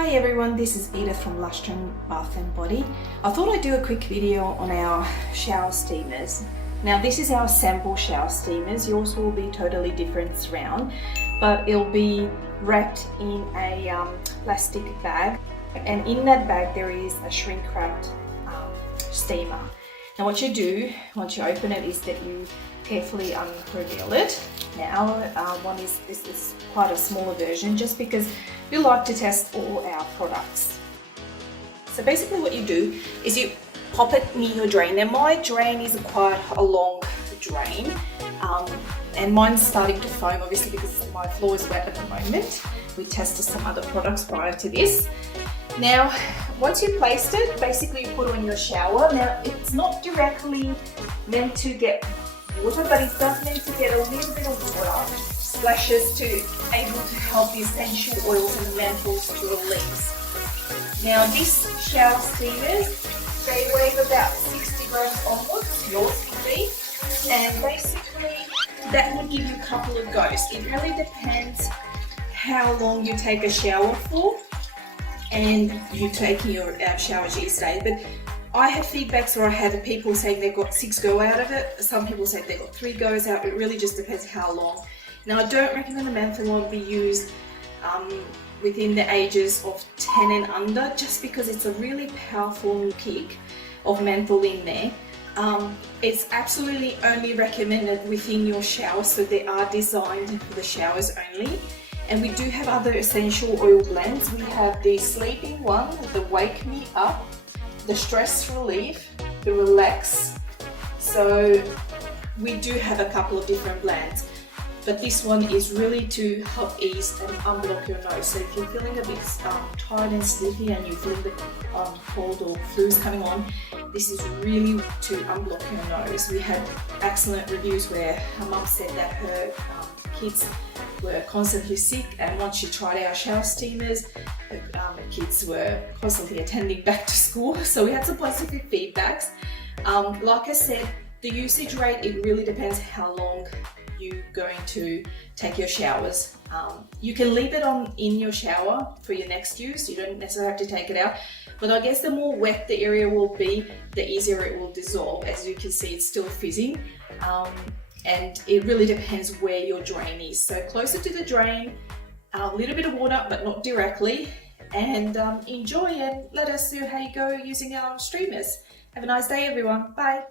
Hi everyone, this is Edith from Lustrum Bath and Body. I thought I'd do a quick video on our shower steamers. Now this is our sample shower steamers. Yours will be totally different round, but it'll be wrapped in a plastic bag, and in that bag there is a shrink wrapped steamer. Now what you do once you open it is that you carefully unreveal it. Now this is quite a smaller version just because we like to test all our products. So basically what you do is you pop it near your drain. Now my drain is quite a long drain and mine's starting to foam obviously because my floor is wet at the moment. We tested some other products prior to this. Now once you placed it, basically you put it in your shower. Now it's not directly meant to get water, but it does need to get a little bit of water splashes to able to help the essential oils and menthols to release. Now these shower steamers, they weigh about 60 grams onwards, yours can be, and basically that would give you a couple of goes. It really depends how long you take a shower for and you taking your showers each day. But I have feedbacks where I have people saying they got 6 go out of it. Some people say they got 3 goes out. It really just depends how long. Now I don't recommend the menthol oil be used within the ages of 10 and under, just because it's a really powerful kick of menthol in there. It's absolutely only recommended within your shower, so they are designed for the showers only. And we do have other essential oil blends. We have the sleeping one, the Wake Me Up, the Stress Relief, the Relax. So we do have a couple of different blends, but this one is really to help ease and unblock your nose. So if you're feeling a bit tired and sleepy and you're feeling the cold or flu's coming on, this is really to unblock your nose. We had excellent reviews where her mum said that her kids were constantly sick, and once she tried our shower steamers, the kids were constantly attending back to school. So we had some positive feedbacks. Like I said, the usage rate, it really depends how long you're going to take your showers. You can leave it on in your shower for your next use. You don't necessarily have to take it out, but I guess the more wet the area will be, the easier it will dissolve. As you can see, it's still fizzing. And it really depends where your drain is. So closer to the drain, a little bit of water, but not directly, and enjoy and let us know how you go using our streamers. Have a nice day everyone, bye.